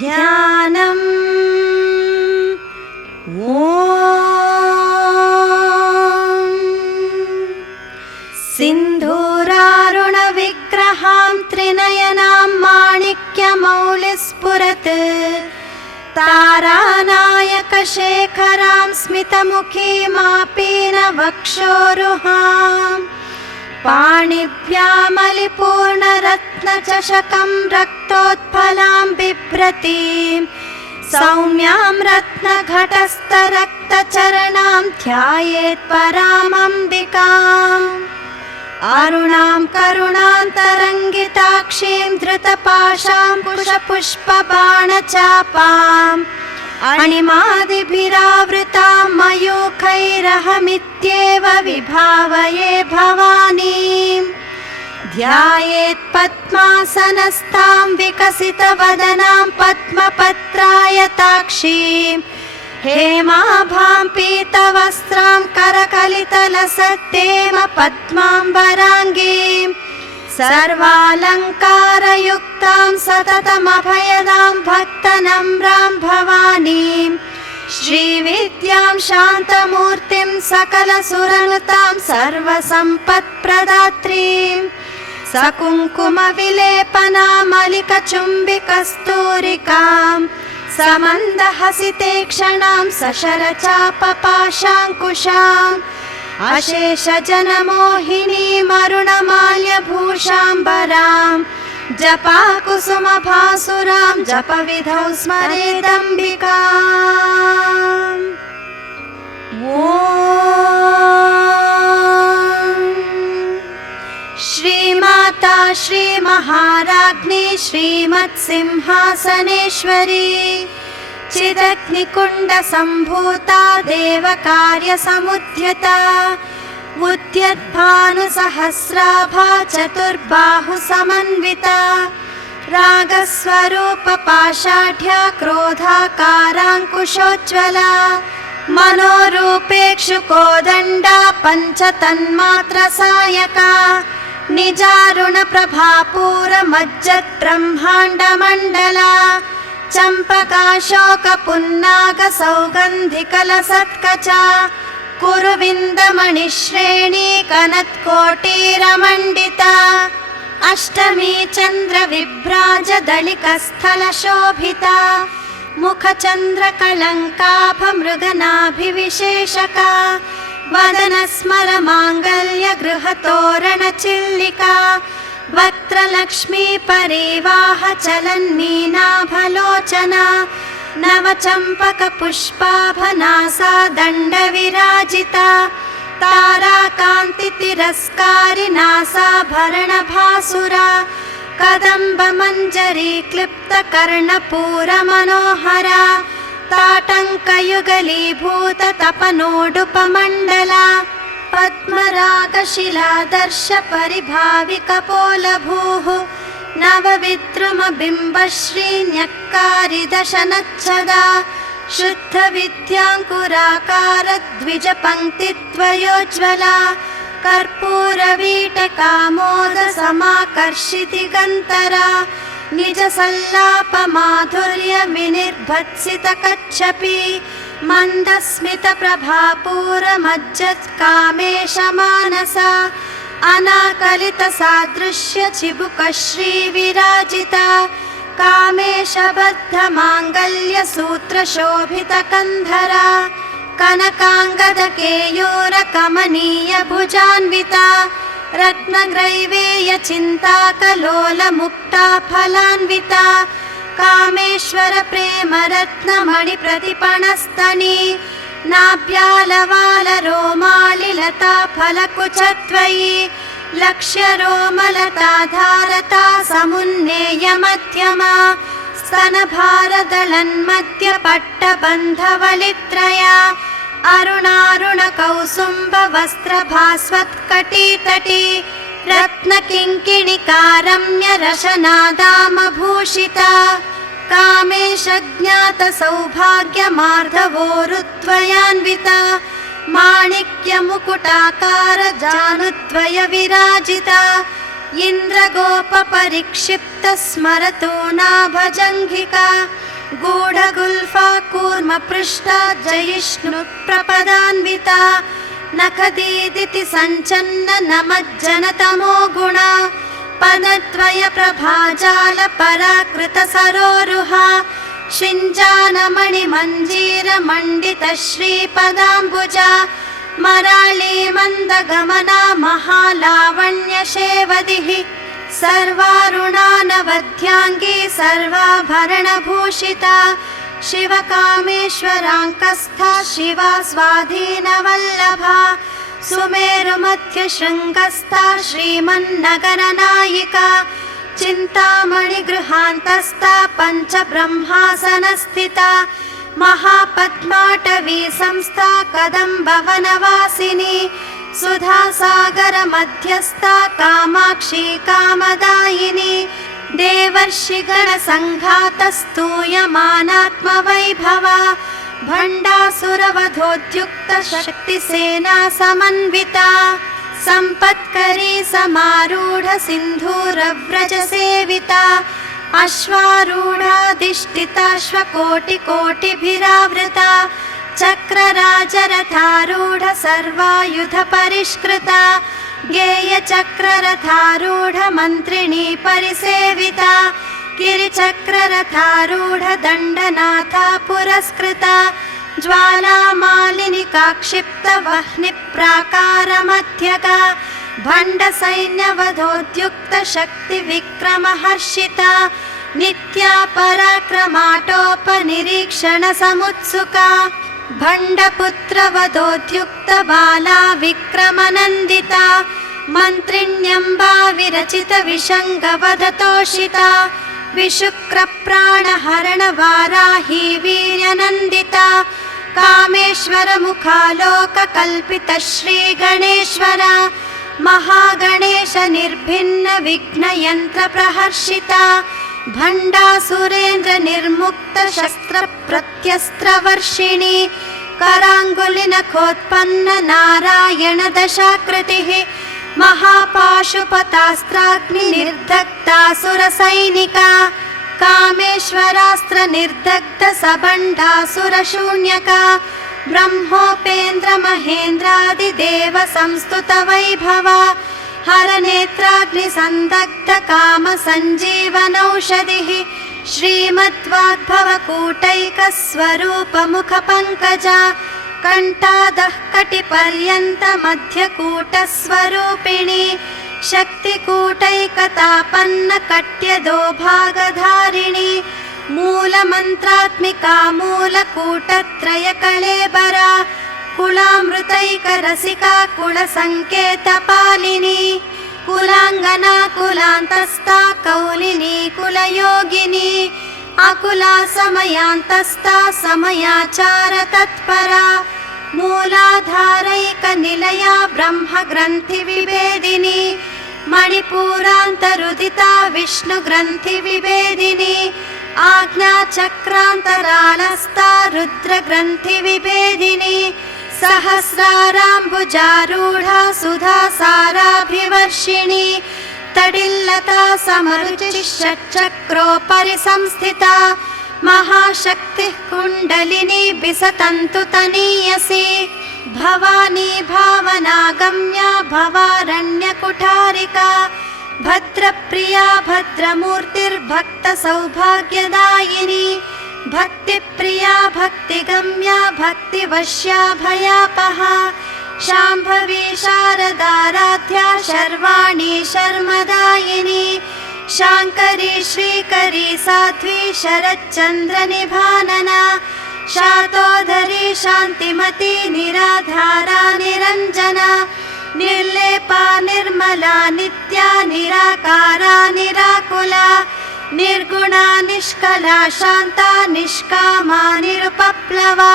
ध्यानम्। सिन्धूरारुणविग्रहां त्रिनयनां माणिक्यमौलिस्फुरत् तारानायकशेखरां स्मितमुखीमापीनवक्षोरुहां पाणिभ्यामलिपूर्णरत्नचषकं रक्तोत्पलां बिभ्रतीं सौम्यां रत्नघटस्थरक्तचरणां ध्यायेत् परामम्बिकाम्। अरुणां करुणान्तरङ्गिताक्षीं धृतपाशां कुशपुष्पबाणचापाम् अणिमादिभिरावृतां मयूखैरहमित्येव विभावये भवानीं। ध्यायेत् पद्मासनस्थां विकसितवदनां पद्मपत्रायताक्षीं हेमाभां पीतवस्त्रां करकलितलसत्तेम पद्माम्बराङ्गीं सर्वालङ्कारयुक्तां सततमभयदां भक्तनम्रां भवानीं। श्रीविद्यां शान्तमूर्तिं सकलसुरनुतां सर्वसम्पत्प्रदात्रीं सकुङ्कुमविलेपनामलिकचुम्बिकस्तूरिकां समन्दहसितेक्षणां सशरचापपाशाङ्कुशाम् अशेषजनमोहिनीमरुणमाल्यभूषाम्बरां जपाकुसुमभासुरां जपविधौ स्मरेदम्बिकाम्। श्रीमाता श्रीमहाराज्ञी श्रीमत्सिंहासनेश्वरी चिदग्निकुण्डसम्भूता देवकार्यसमुद्यता उद्यद्भानुसहस्राभा चतुर्बाहुसमन्विता रागस्वरूपपाषाढ्या क्रोधाकाराङ्कुशोज्ज्वला मनोरूपेक्षुकोदण्डा पञ्चतन्मात्रसायका निजारुणप्रभापूरमज्जद्ब्रह्माण्डमण्डला चम्पकाशोकपुन्नागसौगन्धिकलसत्कचा कुरुविन्दमणिश्रेणी कनत्कोटीरमण्डिता अष्टमी चन्द्रविभ्राजदलिकस्थलशोभिता मुखचन्द्रकलङ्काभमृगनाभिविशेषका वदनस्मरमाङ्गल्यगृहतोरणचिल्लिका वक्त्रलक्ष्मी परिवाहचलन्मीनाभलोचना नवचम्पकपुष्पाभनासा दण्डविराजिता ताराकान्तितिरस्कारिनासाभरणभासुरा कदम्बमञ्जरी क्लिप्तकर्णपूरमनोहरा ताटङ्कयुगलीभूततपनोडुपमण्डला पद्मरागशिलादर्शपरिभाविकपोलभूः नवविद्रुमबिम्बश्रीन्यक्कारिदशनच्छदा शुद्धविद्याङ्कुराकारद्विजपङ्क्तिद्वयोज्ज्वला कर्पूरवीटकामोदसमाकर्षितिगन्तरा निजसल्लापमाधुर्यविनिर्भत्सितकच्छपि मन्दस्मितप्रभापूरमज्जत्कामेशमानसा अनाकलितसादृश्यचिबुकश्रीविराजिता कामेशबद्धमाङ्गल्यसूत्रशोभितकन्धरा कनकाङ्गदकेयूरकमनीयभुजान्विता रत्नग्रैवेयचिन्ताकलोलमुक्ता फलान्विता कामेश्वरप्रेमरत्नमणिप्रतिपणस्तनी नाभ्यालवालरोमालिलता फलकुचद्वयी लक्ष्यरोमलताधारता समुन्नेयमध्यमा स्तनभारदलन्मध्यपट्टबन्धवलित्रया अरुणारुणकौसुम्बवस्त्रभास्वत्कटीतटी रत्नकिङ्किणिकारम्यरशनादामभूषिता कामेशज्ञातसौभाग्यमार्धवोरुद्वयान्विता माणिक्यमुकुटाकारजानुद्वयविराजिता इन्द्रगोपपरिक्षिप्तस्मरतो नाभजङ्घिका गूढगुल्फा कूर्मपृष्ठा जयिष्णुप्रपदान्विता नखदीदिति सञ्चन्न नमज्जनतमो गुणा पदद्वय प्रभाजाल पराकृत सरोरुहा शिञ्जानमणिमञ्जीर मण्डित श्रीपदाम्बुजा मराळी मन्दगमना महालावण्यशेवदिः सर्वारुणानवध्याङ्गी सर्वाभरणभूषिता शिवकामेश्वराङ्कस्था शिवा स्वाधीनवल्लभा सुमेरुमध्यशृङ्गस्था श्रीमन्नगरनायिका चिन्तामणिगृहान्तस्था पञ्चब्रह्मासनस्थिता महापद्माटवी संस्था कदम्बवनवासिनी सुधासागरमध्यस्था कामाक्षी कामदायिनी देवर्षिगणसङ्घातस्तूयमानात्मवैभवा भण्डासुरवधोद्युक्तशक्तिसेना समन्विता सम्पत्करी समारूढ सिन्धूरव्रजसेविता अश्वारूढाधिष्ठिताश्वकोटिकोटिभिरावृता चक्रराजरथारूढ सर्वायुधपरिष्कृता गेयचक्ररथारूढ मन्त्रिणी परिसेविता गिरिचक्ररथारूढ दण्डनाथा पुरस्कृता ज्वालामालिनि काक्षिप्त वह्निप्राकारमध्यका भण्डसैन्यवधोद्युक्त शक्तिविक्रमहर्षिता नित्या पराक्रमाटोपनिरीक्षण समुत्सुका भण्डपुत्रवधोद्युक्त बाला विक्रमनन्दिता मन्त्रिण्यम्बा विरचित विशङ्गवधतोषिता विशुक्रप्राणहरण वाराही वीर्यनन्दिता कामेश्वर मुखालोककल्पित श्रीगणेश्वर महागणेश निर्भिन्न विघ्नयन्त्र प्रहर्षिता भण्डासुरेन्द्र निर्मुक्त शस्त्र प्रत्यस्त्रवर्षिणी कराङ्गुलिनखोत्पन्न नारायण दशाकृतिः महापाशुपतास्त्राग्नि निर्दग्धासुरसैनिका कामेश्वरास्त्र निर्दग्ध सबण्डासुरशून्यका ब्रह्मोपेन्द्र महेन्द्रादिदेव संस्तुत वैभवा हरनेत्राग्निसन्दग्ध काम सञ्जीवनौषधिः श्रीमद्वाग्भवकूटैकस्वरूप मुखपङ्कजा कण्ठादः कटिपर्यन्त मध्यकूटस्वरूपिणी शक्तिकूटैकतापन्न कट्यदो भागधारिणी मूलमन्त्रात्मिका मूलकूटत्रय कळेबरा कुलामृतैकरसिका कुलसङ्केतपालिनी कुलाङ्गना कुलान्तस्था कौलिनी कुलयोगिनी अकुला समयान्तस्था समयाचार तत्परा मूलाधारैकनिलया ब्रह्मग्रन्थिविभेदिनी मणिपूरान्तरुदिता विष्णुग्रन्थिविभेदिनी आज्ञाचक्रान्तरालस्था रुद्रग्रन्थिविभेदिनी सहस्राराम्बुजारूढा सुधासाराभिवर्षिणी तडिल्लता समरुचिः षट्चक्रोपरि संस्थिता महाशक्तिः कुण्डलिनी बिसतन्तु तनीयसी भवानी भावनागम्या भवारण्यकुठारिका भद्रप्रिया भद्रमूर्तिर्भक्तसौभाग्यदायिनी भक्तिप्रिया भक्तिगम्या भक्तिवश्या भयापहा शाम्भवी शारदाराध्या शर्वाणी शर्मदायिनी शाङ्करी श्रीकरी साध्वी शरच्चन्द्रनिभानना शातोधरी शान्तिमती निराधारा निरञ्जना निर्लेपा निर्मला नित्या निराकारा निराकुला निर्गुणा निष्कला शान्ता निष्कामा निरुपप्लवा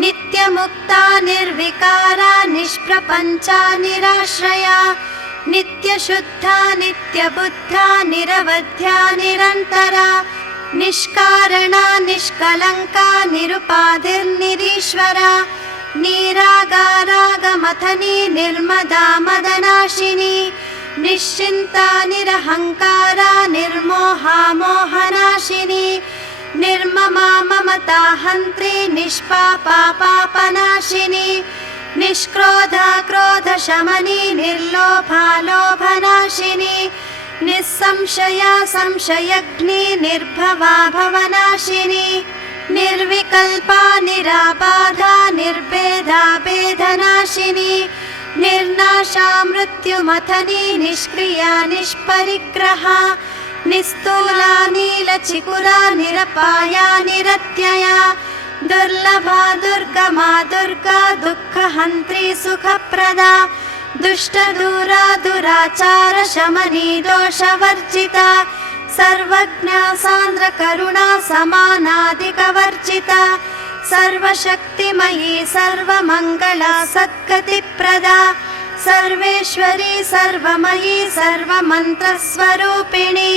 नित्यमुक्ता निर्विकारा निष्प्रपञ्चा निराश्रया नित्यशुद्धा नित्यबुद्धा निरवध्या निरन्तरा निष्कारणा निष्कलङ्का निरुपाधिर्निरीश्वरा निरागारागमथनी निर्मदा मदनाशिनी निश्चिन्ता निरहङ्कारा निर्मोहा मोहनाशिनी निर्ममा ममता हन्त्री निष्पापा पापनाशिनी निष्क्रोधा क्रोधशमनी निर्लोभा लोभनाशिनी निस्संशया संशयग्नि निर्भवा भवनाशिनी निर्विकल्पा निराबाधा निर्भेदा भेदनाशिनी निर्नाशा मृत्युमथनी निष्क्रिया निष्परिग्रहा निस्तूला नीलचिकुरा निरपाया निरत्यया दुर्लभा दुर्गमा दुर्गा दुःखहन्त्री सुखप्रदा दुष्टदूरा दुराचार शमनी दोषवर्जिता सर्वज्ञा सान्द्रकरुणा समानाधिकवर्जिता सर्वशक्तिमयी सर्वमङ्गला सद्गतिप्रदा सर्वेश्वरी सर्वमयी सर्वमन्त्रस्वरूपिणी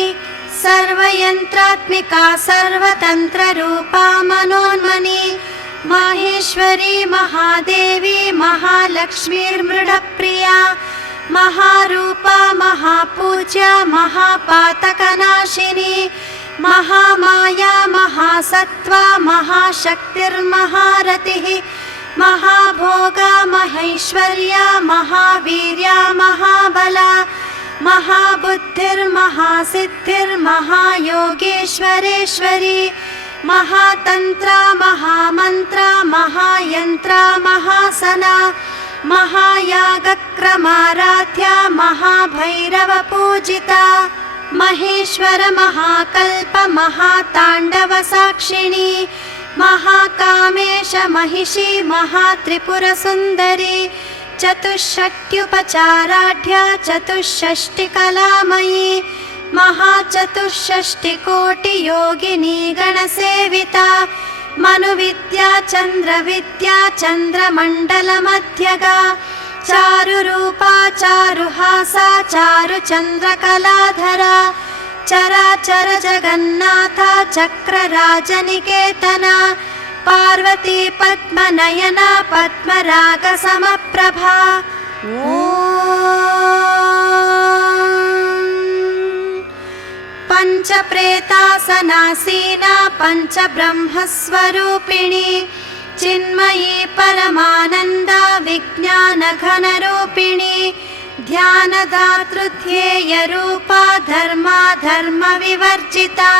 सर्वयन्त्रात्मिका सर्वतन्त्ररूपा मनोन्मनी माहेश्वरी महादेवी महालक्ष्मीर्मृडप्रिया महारूपा महापूज्या महापातकनाशिनी महामाया महासत्त्वा महाशक्तिर्महारतिः महाभोगा महेश्वर्या महावीर्या महाबला महाबुद्धिर्महासिद्धिर्महायोगेश्वरेश्वरी महातन्त्रा महामन्त्रा महायन्त्रा महासना महायागक्रमाराध्या महाभैरवपूजिता महेश्वर महाकल्प महाताण्डवसाक्षिणी महाकामेश महिषी महात्रिपुरसुन्दरी चतुष्षष्ट्युपचाराढ्या चतुष्षष्टिकलामयी महाचतुष्षष्टिकोटियोगिनी गणसेविता मनुविद्या चन्द्रविद्या चन्द्रमण्डलमध्यगा चारुरूपा चारुहासा चारुचन्द्रकलाधरा चराचर जगन्नाथा चक्रराजनिकेतना पार्वती पद्मनयना पद्मरागसमप्रभा पञ्चप्रेतासनासीना पञ्चब्रह्मस्वरूपिणी चिन्मयी परमानन्दा विज्ञानघनरूपिणी ध्यानदातृध्येयरूपा धर्मा धर्मविवर्जिता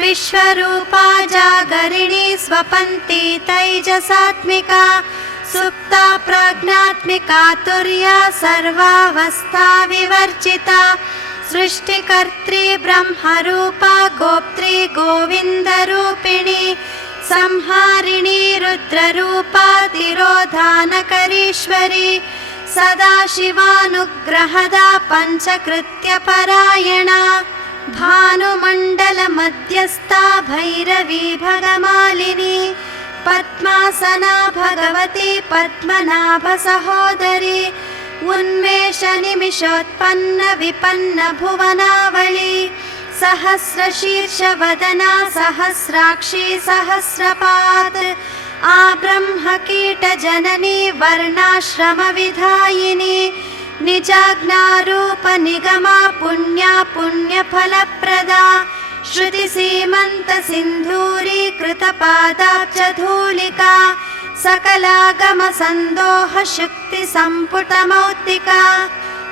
विश्वरूपा जागरिणी स्वपन्ती तैजसात्मिका सुप्ता प्रज्ञात्मिका तुर्या सर्वावस्था विवर्जिता सृष्टिकर्त्री ब्रह्मरूपा गोप्त्री गोविन्दरूपिणी संहारिणी रुद्ररूपा तिरोधानकरीश्वरी सदाशिवानुग्रहदा पञ्चकृत्यपरायणा भानुमण्डलमध्यस्था भैरवी भगमालिनी पद्मासना भगवती पद्मनाभसहोदरी उन्मेषनिमिषोत्पन्न विपन्न भुवनावली सहस्रशीर्षवदना सहस्राक्षी सहस्रपात् आब्रह्मकीटजननी वर्णाश्रमविधायिनी निजाज्ञारूपनिगमा पुण्या पुण्यफलप्रदा श्रुतिसीमन्तसिन्धूरी कृतपादाब्जधूलिका सकलागमसन्दोहशुक्तिसम्पुटमौक्तिका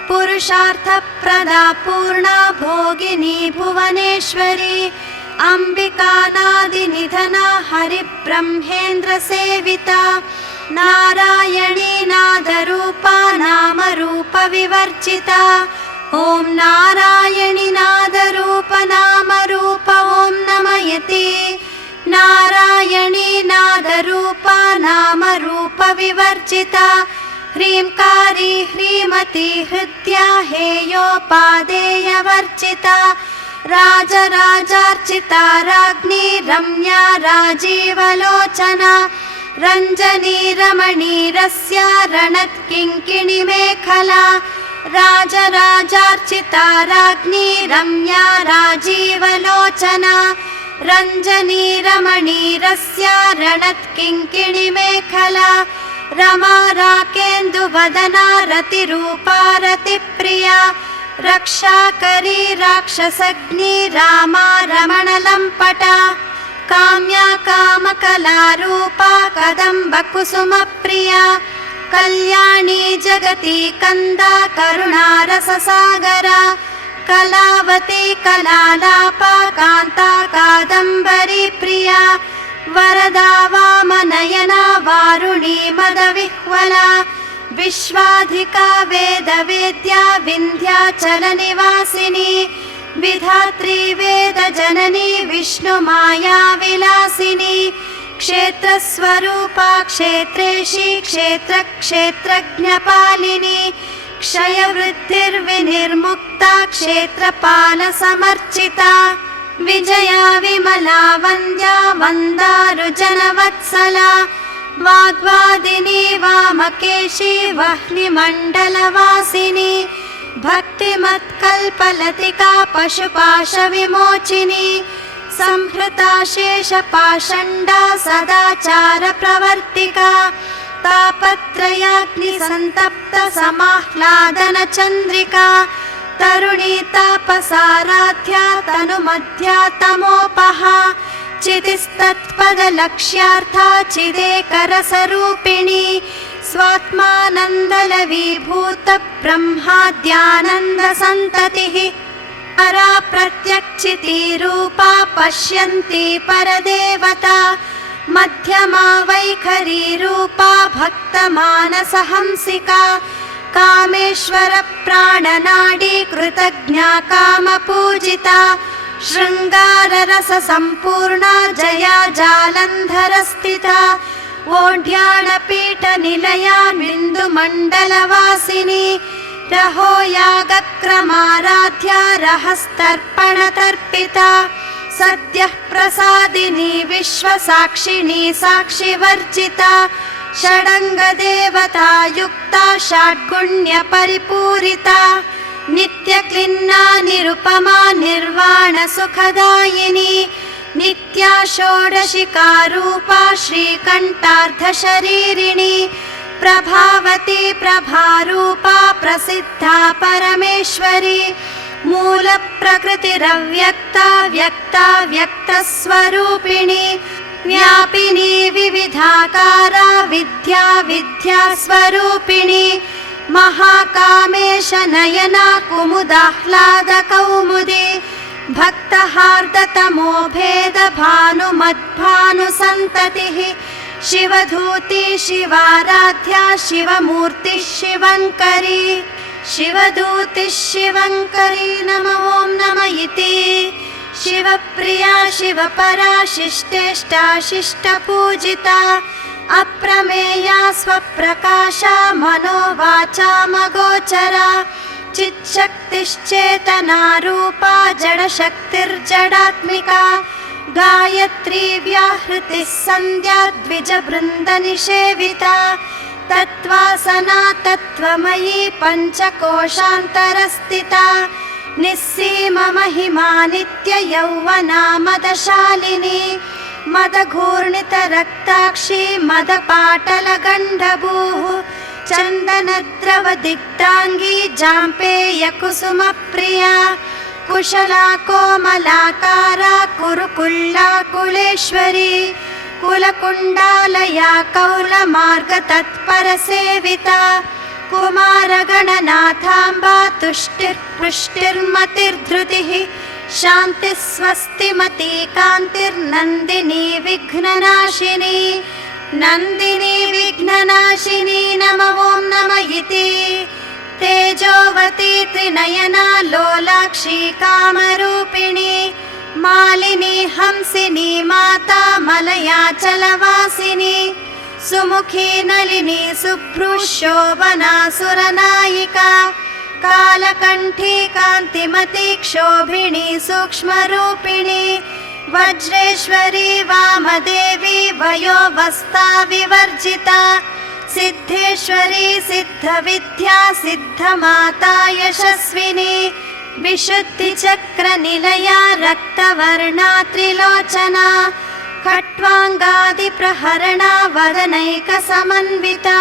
पुरुषार्थप्रदा पूर्णा भोगिनी भुवनेश्वरी अम्बिकानादिनिधना हरिब्रह्मेन्द्रसेविता नारायणी नादरूपा नामरूपविवर्जिता ॐ नारायणि नादरूप नामरूप ॐ नमयति नारायणी नादरूपा नामरूपविवर्जिता ह्रींकारी ह्रीमती हृद्या हेयोपादेयवर्जिता राजराजार्चिता राज्ञी रम्या राजीवलोचना रञ्जनी रमणीरस्या रणत्किङ्किणिमेखला राजराजार्चिता राज्ञी रम्या राजीवलोचना रञ्जनी रमणीरस्या रणत्किङ्किणिमेखला रमा राकेन्दुवदना रतिरूपा रतिप्रिया रक्षाकरी राक्षसग्नि रामा रमणलम्पटा काम्या कामकलारूपा कदम्बकुसुमप्रिया कल्याणी जगती कन्दा करुणारससागरा कलावती कलालापा कान्ता कादम्बरी प्रिया वरदा वामनयना वारुणी मदविह्वला विश्वाधिका वेदवेद्या विन्ध्याचलनिवासिनी विधात्री वेदजननी विष्णुमाया विलासिनी क्षेत्रस्वरूपा क्षेत्रेशी क्षेत्रक्षेत्रज्ञपालिनी क्षयवृद्धिर्विनिर्मुक्ता क्षेत्रपालसमर्चिता विजया विमला वन्द्या मन्दारुजनवत्सला वाग्वादिनी वामकेशी वह्निमण्डलवासिनी भक्तिमत्कल्पलतिका पशुपाशविमोचिनी संहृता शेषपाषण्डा सदाचारप्रवर्तिका तापत्रयाग्निसन्तप्त समाह्लादनचन्द्रिका तरुणी तापसाराध्या तनुमध्या तमोपहा चितिस्तत्पदलक्ष्यार्था चिदेकरसरूपिणी स्वात्मानन्दलवीभूत ब्रह्माद्यानन्दसन्ततिः परा प्रत्यक्षितिरूपा पश्यन्ती परदेवता मध्यमा वैखरीरूपा भक्तमानसहंसिका कामेश्वर प्राणनाडी कृतज्ञा कामपूजिता शृङ्गाररससम्पूर्णा जया जालन्धरस्थिता ओढ्याणपीठनिलया बिन्दुमण्डलवासिनी रहो यागक्रमाराध्या रहस्तर्पणतर्पिता सद्यः प्रसादिनी विश्वसाक्षिणी साक्षिवर्जिता षडङ्गदेवता युक्ता षड्गुण्यपरिपूरिता नित्यक्लिन्ना निरुपमा निर्वाणसुखदायिनी नित्या षोडशिकारूपा श्रीकण्ठार्धशरीरिणी प्रभावती प्रभारूपा प्रसिद्धा परमेश्वरी मूलप्रकृतिरव्यक्ता व्यक्ता व्यक्तस्वरूपिणी व्यापिनी विविधाकारा विद्या विद्यास्वरूपिणी महाकामेशनयना कुमुदाह्लादकौमुदी भक्तहार्दतमो भेदभानुमद्भानुसन्ततिः शिवधूती शिवाराध्या शिवमूर्तिः शिवङ्करी शिवदूतिः शिवङ्करी नम ॐ नम इति शिवप्रिया शिवपरा शिष्टेष्टा शिष्टपूजिता अप्रमेया स्वप्रकाशा मनोवाचामगोचरा चिच्छक्तिश्चेतनारूपा जडशक्तिर्जडात्मिका गायत्री व्याहृतिः सन्ध्या द्विजवृन्दनिषेविता तत्त्वासना तत्त्वमयी पञ्चकोशान्तरस्थिता निस्सीममहिमा नित्ययौवना मदशालिनी मदघूर्णितरक्ताक्षी मदपाटलगण्डभूः चन्दनद्रवदिग्धाङ्गी जाम्पेयकुसुमप्रिया कुशला कोमलाकारा कुरुकुल्ला कुलेश्वरी कुलकुण्डालया कौलमार्गतत्परसेविता कुमारगणनाथाम्बा तुष्टिर्पुष्टिर्मतिर्धृतिः शान्तिः स्वस्तिमती कान्तिर्नन्दिनी विघ्ननाशिनी नन्दिनी विघ्ननाशिनी नम ॐ नम इति तेजोवती त्रिनयना लोलाक्षी कामरूपिणी मालिनी हंसिनी माता मलयाचलवासिनी सुमुखी नलिनी शुभ्रुशोभना सुरनायिका कालकण्ठी कान्तिमती क्षोभिणी सूक्ष्मरूपिणी वज्रेश्वरी वामदेवी वयोवस्था विवर्जिता सिद्धेश्वरी सिद्धविद्या सिद्धमाता यशस्विनी विशुद्धिचक्रनिलया रक्तवर्णा त्रिलोचना खट्वाङ्गादिप्रहरणा वदनैकसमन्विता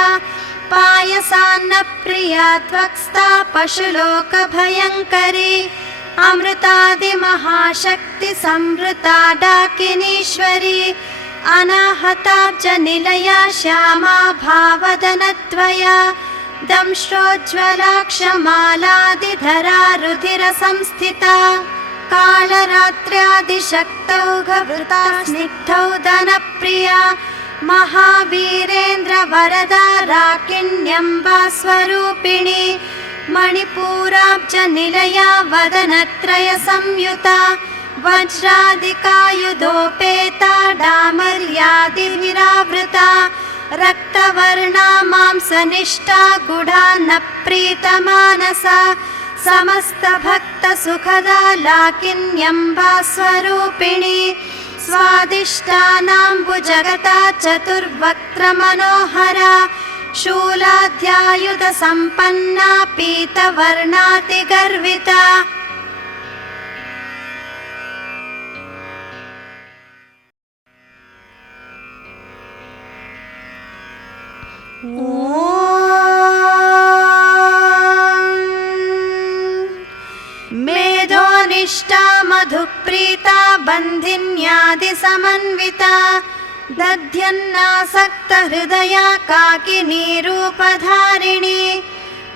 पायसान्न प्रिया त्वक्स्ता पशुलोकभयङ्करी अमृतादिमहाशक्ति संवृता डाकिनीश्वरी अनाहताब्जनिलया श्यामा भावदनत्वया दंश्रोज्ज्वलाक्षमालादिधरा रुधिरसंस्थिता कालरात्र्यादिशक्तौघवृता स्निग्धौ दनप्रिया महावीरेन्द्रवरदा राकिण्यम्बा स्वरूपिणी मणिपूराब्जनिलया वदनत्रयसंयुता वज्रादिकायुधोपेता डामर्यादिभिरावृता रक्तवर्णा मांसनिष्ठा गुढा न प्रीतमानसा समस्तभक्तसुखदा लाकिन्यम्बा स्वरूपिणी स्वादिष्टानाम्बुजगता चतुर्वक्त्रमनोहरा शूलाद्यायुधसम्पन्ना पीतवर्णातिगर्विता मेधोनिष्ठा मधुप्रीता बन्धिन्यादिसमन्विता दध्यन्नासक्तहृदया काकिनीरूपधारिणी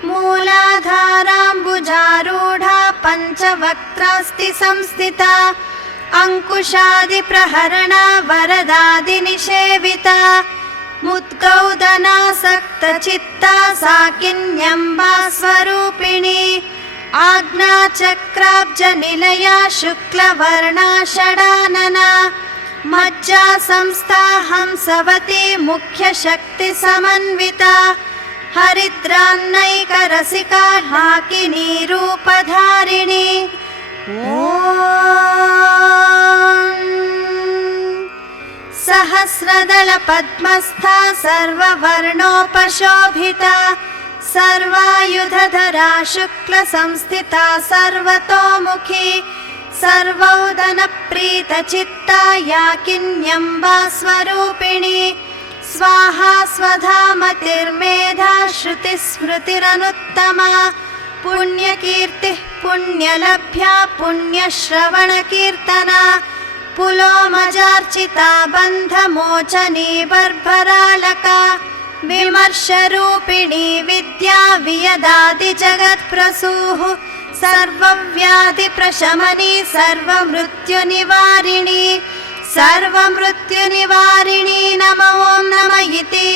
मूलाधाराम्बुजारूढा पञ्चवक्त्रास्ति संस्थिता अङ्कुशादिप्रहरणा वरदादिनिषेविता मुद्गौदनासक्तचित्ता साकिन्यम्बा स्वरूपिणी आज्ञाचक्राब्जनिलया शुक्लवर्णा षडानना मज्जा संस्था हंसवती मुख्यशक्तिसमन्विता हरिद्रान्नैकरसिका हाकिनीरूपधारिणी सहस्रदलपद्मस्था सर्ववर्णोपशोभिता सर्वायुधधरा शुक्लसंस्थिता सर्वतोमुखी सर्वौदनप्रीतचित्ता याकिन्यम्बा स्वरूपिणी स्वाहा स्वधामतिर्मेधा श्रुतिस्मृतिरनुत्तमा पुण्यकीर्तिः पुण्यलभ्या पुण्यश्रवणकीर्तना पुलोमजार्चिता बन्धमोचनी बर्बरालका विमर्शरूपिणी विद्या वियदादिजगत्प्रसूः सर्वव्याधिप्रशमनी सर्वमृत्युनिवारिणी सर्वमृत्युनिवारिणी नमो नमः इति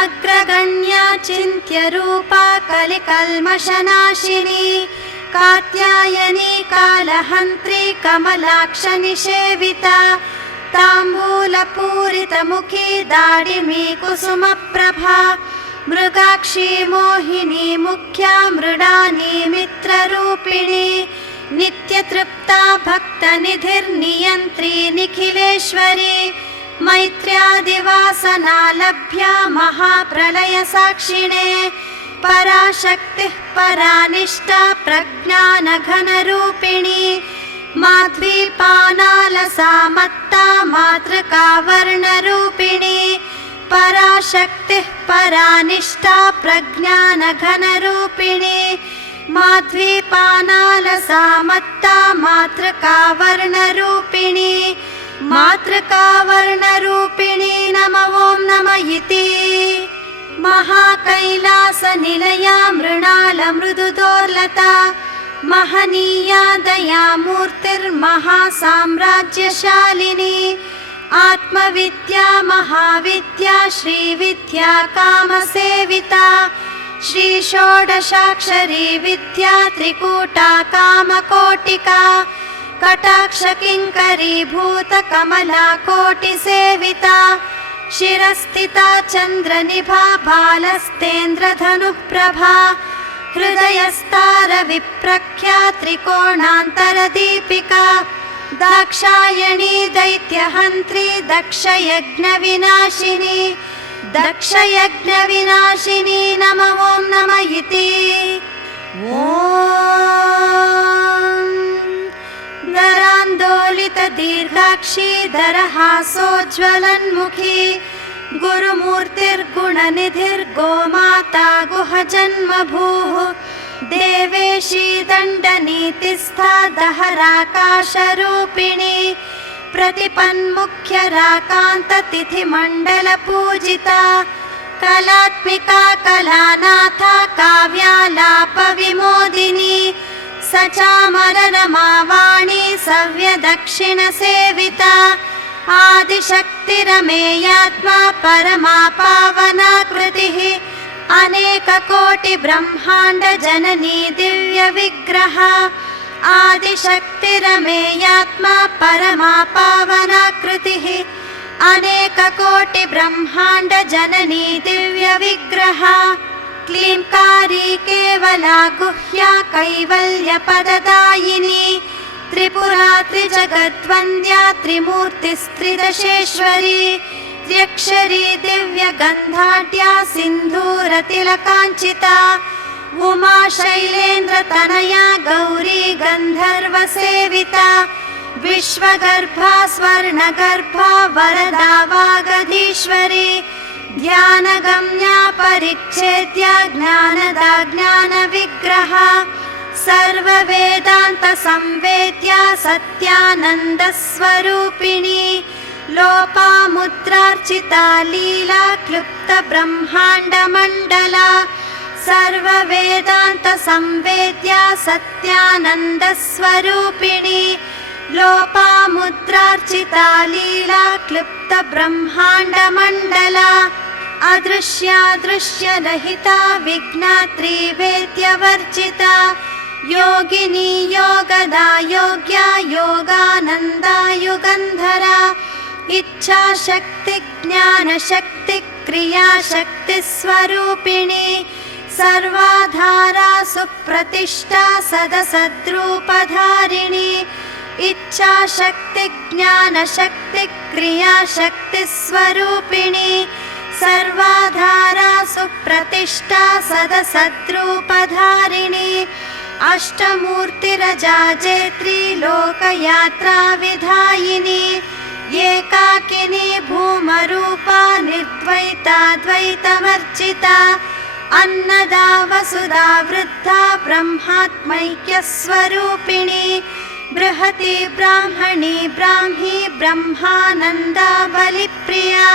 अग्रगण्या चिन्त्यरूपा कलिकल्मषनाशिनी कात्यायनी कालहन्त्री कमलाक्षनिषेविता ताम्बूलपूरितमुखी दाडिमी कुसुमप्रभा मृगाक्षी मोहिनी मुख्या मृडानी मित्ररूपिणी नित्यतृप्ता भक्तनिधिर्नियन्त्री निखिलेश्वरी मैत्र्यादिवासना लभ्या महाप्रलयसाक्षिणे पराशक्तिः परानिष्ठा प्रज्ञानघनरूपिणी माध्वीपानालसा मत्ता मातृकावर्णरूपिणी पराशक्तिः परानिष्ठा प्रज्ञानघनरूपिणी माध्वीपानालसा मत्ता मातृकावर्णरूपिणी मातृकावर्णरूपिणी नमो नमः इति महाकैलासनिलया मृणालमृदुदोर्लता महनीया दयामूर्तिर्महासाम्राज्यशालिनी आत्मविद्या महाविद्या श्रीविद्या कामसेविता श्रीषोडशाक्षरी विद्या त्रिकूटा कामकोटिका कटाक्षकिङ्करीभूतकमला कोटिसेविता शिरस्थिता चन्द्रनिभा बालस्तेन्द्रधनुःप्रभा हृदयस्तारविप्रख्या त्रिकोणान्तरदीपिका दाक्षायणी दैत्यहन्त्री दक्षयज्ञविनाशिनी दक्षयज्ञविनाशिनी नमो नमः इति दरान्दोलितदीर्घाक्षी दरहासोज्ज्वलन्मुखी गुरुमूर्तिर्गुणनिधिर्गोमाता गुहजन्मभूः देवेशी दण्डनीतिस्था दहराकाशरूपिणी प्रतिपन्मुख्यराकान्ततिथिमण्डलपूजिता कलात्मिका कलानाथा काव्यालापविमोदिनी सचामररमावाणी सव्यदक्षिणसेविता आदिशक्तिरमेयात्मा परमा पावनाकृतिः अनेककोटिब्रह्माण्डजननी दिव्यविग्रह आदिशक्तिरमेयात्मा परमा पावनाकृतिः अनेककोटिब्रह्माण्डजननी दिव्यविग्रह क्लींकारी केवला गुह्या कैवल्यपददायिनी त्रिपुरा त्रिजगद्वन्द्या त्रिमूर्तिस्त्रिदशेश्वरी त्र्यक्षरी दिव्यगन्धाढ्या सिन्धूरतिलकाञ्चिता उमा शैलेन्द्रतनया गौरी गन्धर्वसेविता विश्वगर्भा स्वर्णगर्भा वरदा वागधीश्वरी ध्यानगम्या परिच्छेद्या ज्ञानदा ज्ञानविग्रहा सर्ववेदान्तसंवेद्या सत्यानन्दस्वरूपिणी लोपामुद्रार्चिता लीला क्लुप्तब्रह्माण्डमण्डला सर्ववेदान्तसंवेद्या सत्यानन्दस्वरूपिणी लोपामुद्रार्चिता लीला क्लुप्तब्रह्माण्डमण्डला अदृश्यादृश्यरहिता विघ्नात्री वेद्यवर्जिता योगिनी योगदा योग्या योगानन्दा युगन्धरा इच्छाशक्ति ज्ञानशक्ति क्रियाशक्तिस्वरूपिणी सर्वाधारा सुप्रतिष्ठा सदसद्रूपधारिणी इच्छाशक्ति ज्ञानशक्ति क्रियाशक्तिस्वरूपिणी सर्वाधारा सुप्रतिष्ठा सदसद्रूपधारिणी अष्टमूर्तिरजाजेत्री लोकयात्रा विधायिनी एकाकिनी भूमरूपा निर्द्वैताद्वैतवर्जिता अन्नदा वसुधा वृद्धा ब्रह्मात्मैक्यस्वरूपिणी बृहती ब्राह्मणी ब्राह्मी ब्रह्मानन्दा बलिप्रिया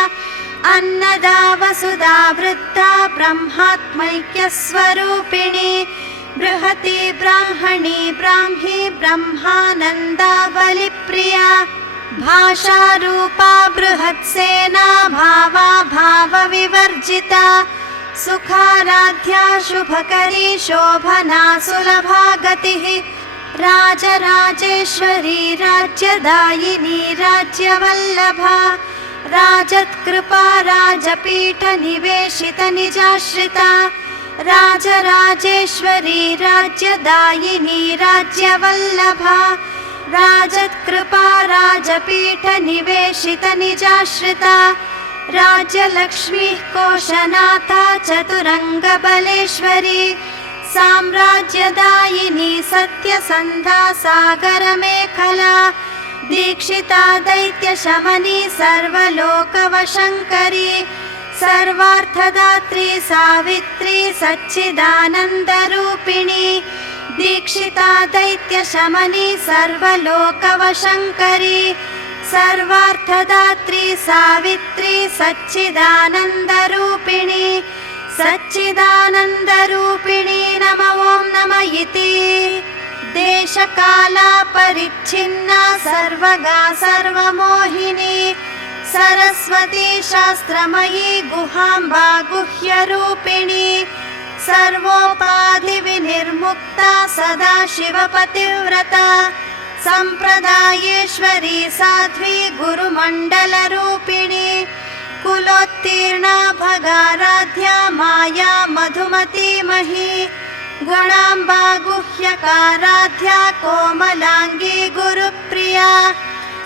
अन्नदा वसुधा वृद्धा ब्रह्मात्मैक्यस्वरूपिणी बृहती ब्राह्मणी ब्राह्मी ब्रह्मानन्दा बलिप्रिया भाषारूपा बृहत्सेना भावा भावविवर्जिता सुखाराध्या शुभकरी शोभना सुलभा गतिः राजराजेश्वरी राज्यदायिनी राज्यवल्लभा राजत्कृपा राजपीठनिवेशितनिजाश्रिता राजराजेश्वरी राज्यदायिनी राज्यवल्लभा राजत्कृपा राजपीठनिवेशितनिजाश्रिता राज्यलक्ष्मीः कोशनाथा चतुरङ्गबलेश्वरी साम्राज्यदायिनी सत्यसन्धा सागरमेखला दीक्षिता दैत्यशमनी सर्वलोकवशङ्करी सर्वार्थदात्री सावित्री सच्चिदानन्दरूपिणी दीक्षिता दैत्यशमनी सर्वलोकवशङ्करी सर्वार्थदात्री सावित्री सच्चिदानन्दरूपिणी सच्चिदानन्दरूपिणी नमो ॐ नमः इति देशकाला परिच्छिन्ना सर्वगा सर्वमोहिनी सरस्वती शास्त्रमयी गुहाम्बा गुह्यरूपिणी सर्वोपाधिविनिर्मुक्ता सदा शिवपतिव्रता सम्प्रदायेश्वरी साध्वी गुरुमण्डलरूपिणी कुलोत्तीर्णा भगाराध्या माया मधुमती मही गुणाम्बा गुह्यकाराध्या कोमलाङ्गी गुरुप्रिया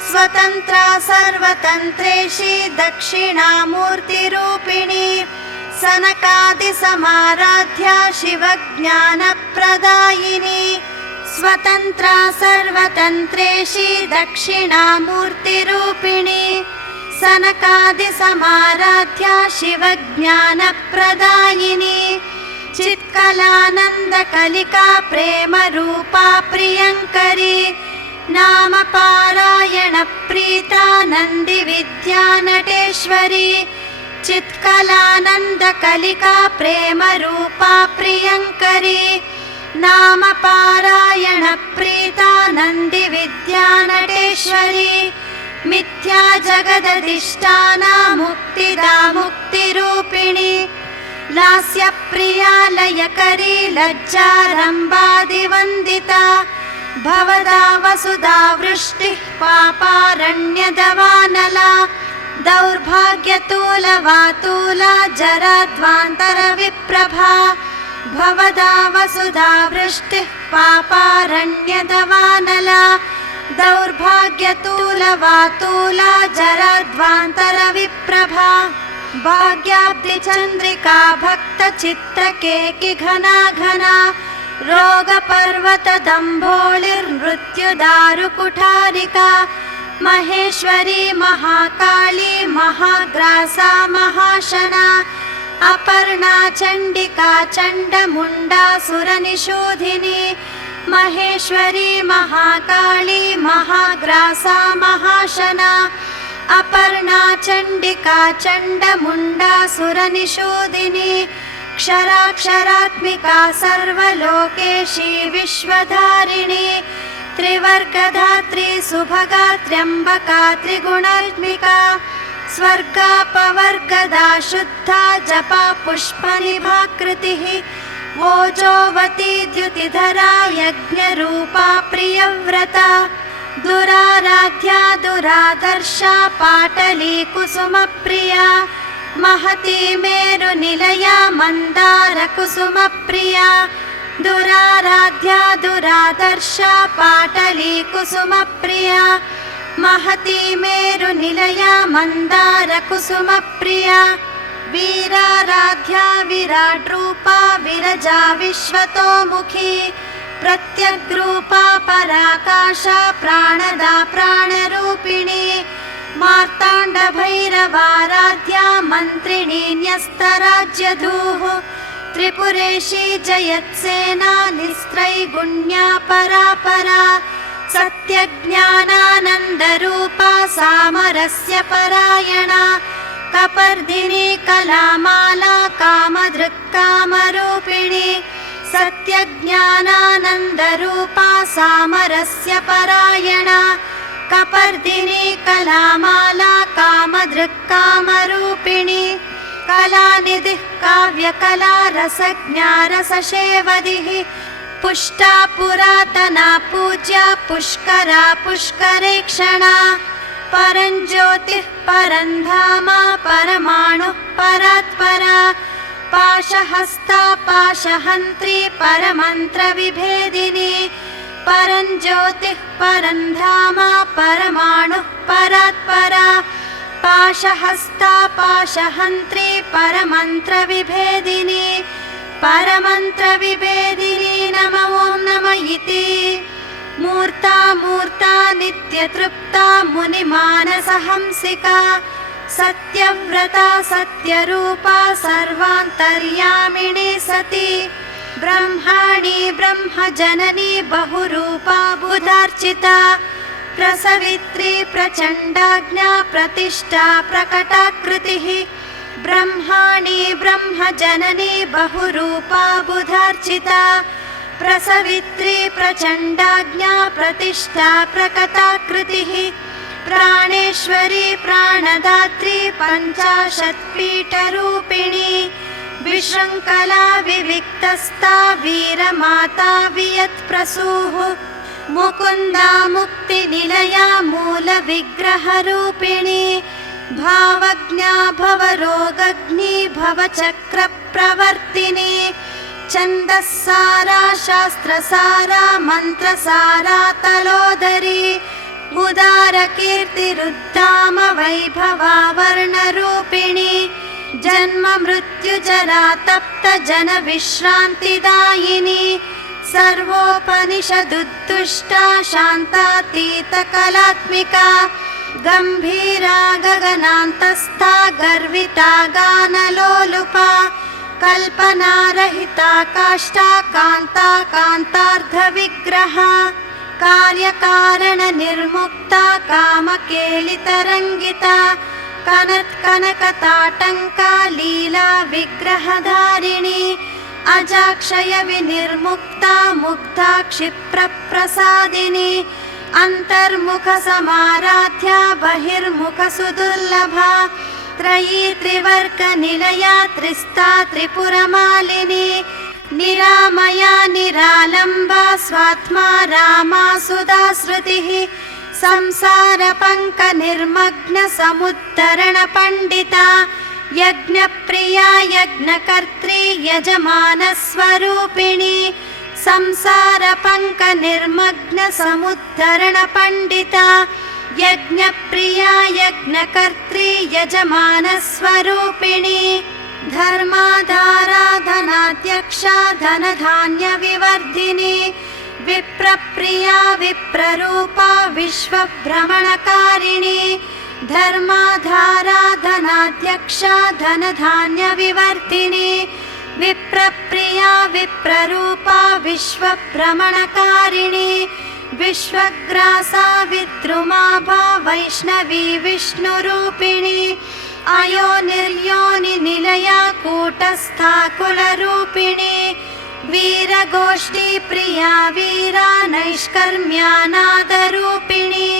स्वतन्त्रा सर्वतन्त्रेशी दक्षिणामूर्तिरूपिणी सनकादिसमाराध्या शिवज्ञानप्रदायिनी स्वतन्त्रा सर्वतन्त्रेशी दक्षिणामूर्तिरूपिणी सनकादिसमाराध्या शिवज्ञानप्रदायिनी चित्कलानन्दकलिका प्रेमरूपा प्रियङ्करी नामपारायणप्रीता नन्दिविद्या नटेश्वरी चित्कलानन्दकलिका प्रेमरूपा प्रियङ्करी नामपारायणप्रीता नन्दिविद्या नटेश्वरी मिथ्या जगदधिष्ठाना मुक्तिदा मुक्तिरूपिणी लास्यप्रिया लयकरी लज्जारम्भादिवन्दिता भवदा वसुधा वृष्टिः पापारण्यदवानला दौर्भाग्यतूलवातूला जराध्वान्तरविप्रभा भवदा वसुधा वृष्टिः पापारण्यदवानला दौर्भाग्यतूलवातूला जराध्वान्तरविप्रभा भाग्याब्धिचन्द्रिका भक्तचित्रकेकि घना घना रोगपर्वतदम्भोलिर्मृत्युदारुकुठारिका महेश्वरी महाकाली महाग्रासा महाशना अपर्णा चण्डिका चण्डमुण्डासुरनिषूधिनी महेश्वरी महाकाली महाग्रासा महाशना अपर्णा चण्डिका चण्डमुण्डासुरनिषूदिनी क्षराक्षरात्मिका सर्वलोकेशी विश्वधारिणी त्रिवर्गधात्री सुभगा त्र्यम्बका त्रिगुणात्मिका स्वर्गापवर्गदा शुद्धा जपा पुष्पनिभाकृतिः ओजोवती द्युतिधरा यज्ञरूपा प्रियव्रता दुराराध्या दुरादर्शा पाटली कुसुमप्रिया महती मेरुनिलया मन्दारकुसुमप्रिया दुराराध्या दुरादर्शा पाटली कुसुमप्रिया महती मेरुनिलया मन्दारकुसुमप्रिया वीराराध्या विराड्रूपा विरजा विश्वतोमुखी प्रत्यग्रूपा पराकाशा प्राणदा प्राणरूपिणी मार्ताण्डभैरवाराध्या मन्त्रिणी न्यस्तराज्यधूः त्रिपुरेशी जयत्सेना निस्त्रैगुण्या परापरा सत्यज्ञानानन्दरूपा सामरस्य परायणा कपर्दिनी कलामाला कामधृक्कामरूपिणी सत्यज्ञानानन्दरूपा सामरस्य परायणा कपर्दिनी कलामाला कामधृक्कामरूपिणी कलानिधिः काव्यकला रसज्ञा रससेवधिः पुष्टा पुरातना पूज्या पुष्करा पुष्करेक्षणा परञ्ज्योतिः परन्धामा परमाणुः परात्परा पाशहस्ता पाशहन्त्री परमन्त्रविभेदिनी परञ्ज्योतिः परन्धामा परमाणुः परात्परा पाशहस्ता पाशहन्त्री परमन्त्रविभेदिनी परमन्त्रविभेदिनी नम ॐ नम इति मूर्ता मूर्ता नित्यतृप्ता मुनिमानसहंसिका सत्यव्रता सत्यरूपा सर्वान्तर्यामिणी सती ब्रह्माणी ब्रह्मजननी बहुरूपा बुधार्चिता प्रसवित्री प्रचण्डाज्ञा प्रतिष्ठा प्रकटाकृतिः ब्रह्माणी ब्रह्मजननी बहुरूपा बुधार्चिता प्रसवित्री प्रचण्डाज्ञा प्रतिष्ठा प्रकटाकृतिः प्राणेश्वरी प्राणदात्री पञ्चाशत्पीठरूपिणी विशृङ्खला विविक्तस्था वीरमाता वियत्प्रसूः मुकुन्दा मुक्तिनिलया मूलविग्रहरूपिणी भावज्ञा भवरोगग्नी भवचक्रप्रवर्तिनी छन्दस्सारा शास्त्रसारा मन्त्रसारा तलोदरी उदारकीर्तिरुद्धाम वैभवा वर्णरूपिणी जन्म मृत्युजरा तप्त जन विश्रान्तिदायिनी सर्वोपनिषदुत्तुष्टा शान्तातीत कलात्मिका गम्भीरा गगनान्तस्था गर्विता गानलोलुपा कल्पनारहिता काष्ठा कान्ता कान्तार्धविग्रहा कार्यकारणनिर्मुक्ता कामकेलितरङ्गिता कनत्कनकताटङ्का लीला विग्रहधारिणी अजाक्षय विनिर्मुक्ता मुग्धा क्षिप्रप्रसादिनी अन्तर्मुखसमाराध्या बहिर्मुखसुदुर्लभा त्रयी त्रिवर्गनिलया त्रिस्ता त्रिपुरमालिनी निरामया निरालम्बा स्वात्मा रामा सुधाश्रुतिः संसारपङ्कनिर्मग्नसमुद्धरणपण्डिता यज्ञप्रिया यज्ञकर्त्री यजमानस्वरूपिणी संसारपङ्कनिर्मग्नसमुद्धरणपण्डिता यज्ञप्रिया यज्ञकर्त्री यजमानस्वरूपिणी धर्माधाराधनाध्यक्षा धनधान्यविवर्धिनी विप्रप्रिया विप्ररूपा विश्वभ्रमणकारिणी धर्माधाराधनाध्यक्षा धनधान्यविवर्धिनी विप्रप्रिया विप्ररूपा विश्वभ्रमणकारिणी विश्वग्रासा विद्रुमाभा वैष्णवी विष्णुरूपिणी अयोनिर्योनिनिलया कूटस्था कुलरूपिणी वीरगोष्ठी प्रिया वीरा नैष्कर्म्यानादरूपिणी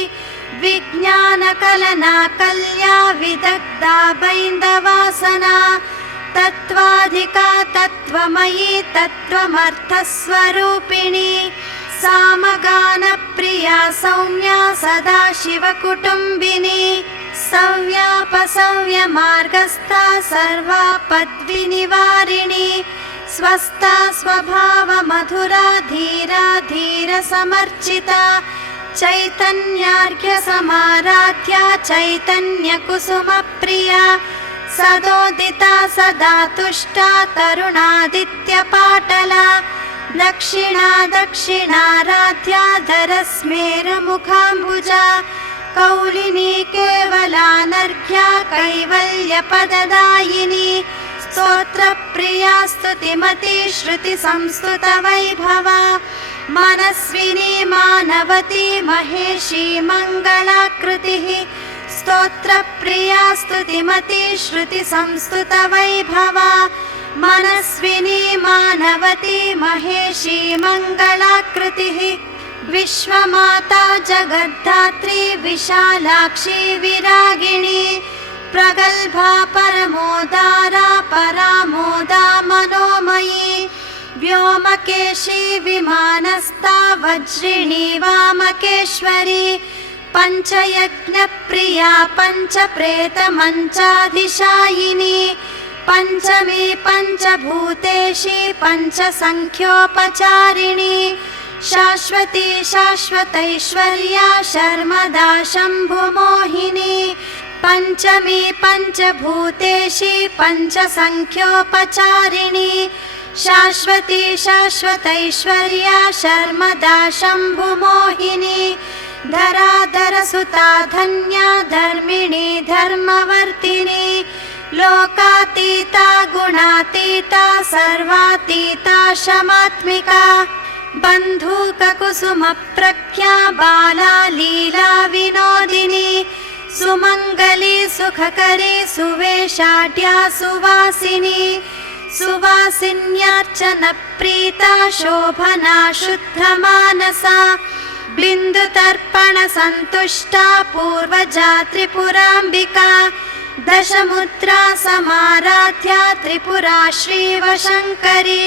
विज्ञानकलना कल्या विदग्धा बैन्दवासना तत्त्वाधिका तत्त्वमयी तत्त्वमर्थस्वरूपिणी सामगानप्रिया सौम्या सदाशिवकुटुम्बिनी सव्यापसव्यमार्गस्था सर्वापद्विनिवारिणी स्वस्था स्वभावमधुरा धीरा धीरसमर्चिता चैतन्यार्घ्यसमाराध्या चैतन्यकुसुमप्रिया सदोदिता सदा तुष्टा तरुणादित्यपाटला दक्षिणा दक्षिणाराध्या धरस्मेरमुखाम्बुजा कौलिनी केवलानर्घ्या कैवल्यपददायिनी स्तोत्रप्रिया स्तुतिमती श्रुतिसंस्तुतवैभवा मनस्विनी मानवती महेशी मङ्गलाकृतिः स्तोत्रप्रिया स्तुतिमती श्रुतिसंस्तुतवैभवा मनस्विनी मानवती महेशी मङ्गलाकृतिः विश्वमाता जगद्धात्री विशालाक्षी विरागिणी प्रगल्भा परमोदारा परामोदा मनोमयी व्योमकेशी विमानस्था वज्रिणी वामकेश्वरी पञ्चयज्ञप्रिया पञ्चप्रेतमञ्चाधिशायिनी पञ्चमी पञ्चभूतेशी पञ्चसङ्ख्योपचारिणी शाश्वती शाश्वतैश्वर्या शर्मदा शम्भुमोहिनी पञ्चमी पञ्चभूतेशी पञ्चसङ्ख्योपचारिणी शाश्वती शाश्वतैश्वर्या शर्मदा शम्भुमोहिनी धराधरसुता धन्या धर्मिणी धर्मवर्तिनी लोकातीता गुणातीता सर्वातीता शमात्मिका बन्धूककुसुमप्रख्या बाला लीला विनोदिनी सुमङ्गली सुखकरी सुवेशाढ्या सुवासिनी सुवासिन्यार्चनप्रीता शोभना शुद्धमानसा बिन्दुतर्पणसन्तुष्टा पूर्वजा त्रिपुराम्बिका दशमुद्रा समाराध्या त्रिपुरा श्रीवशङ्करी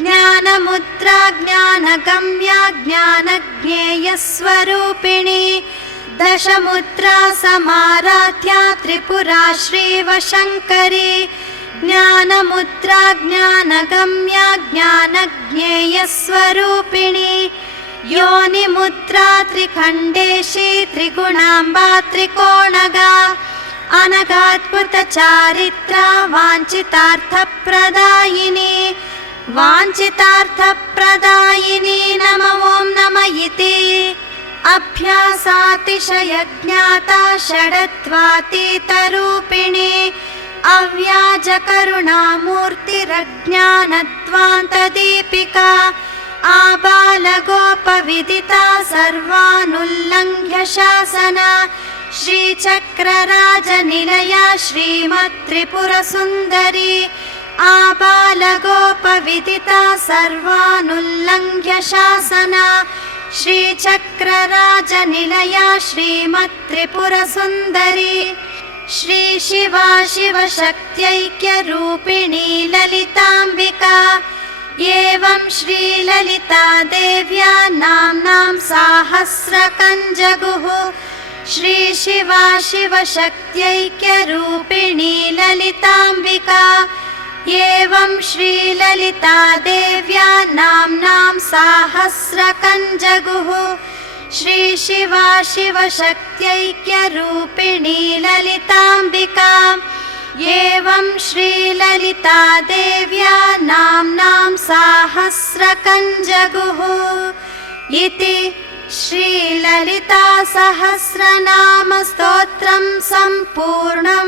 ज्ञानमुद्रा ज्ञानगम्या ज्ञानज्ञेयस्वरूपिणी दशमुद्रा समाराध्या त्रिपुरा श्रीवशङ्करी ज्ञानमुद्रा ज्ञानगम्या ज्ञानज्ञेयस्वरूपिणी योनिमुद्रा त्रिखण्डेशी त्रिगुणाम्बा त्रिकोणगा अनगाद्भुतचारित्रा वाञ्छितार्थप्रदायिनी वाञ्छितार्थप्रदायिनी नमो नम इति अभ्यासातिशयज्ञाता षडत्वातीतरूपिणी अव्याजकरुणामूर्तिरज्ञानध्वान्तदीपिका आबालगोपविदिता सर्वानुल्लङ्घ्य शासना श्रीचक्रराजनिलया श्रीमत्त्रिपुरसुन्दरी आबालगोपविदिता सर्वानुल्लङ्घ्य शासना श्रीचक्रराजनिलया श्रीमत्त्रिपुरसुन्दरी श्रीशिवा शिवशक्त्यैक्यरूपिणी ललिताम्बिका एवं श्रीललिता देव्या नाम्नां साहस्रकञ्जगुः श्रीशिवा शिवशक्त्यैक्यरूपिणी ललिताम्बिका एवं श्रीललिता देव्या नाम्नां साहस्रकञ्जगुः श्रीशिवा शिवशक्त्यैक्यरूपिणी ललिताम्बिका एवं श्रीललिता देव्या नाम्नां साहस्रकञ्जगुः इति श्रीललिता सहस्रनाम स्तोत्रं सम्पूर्णम्।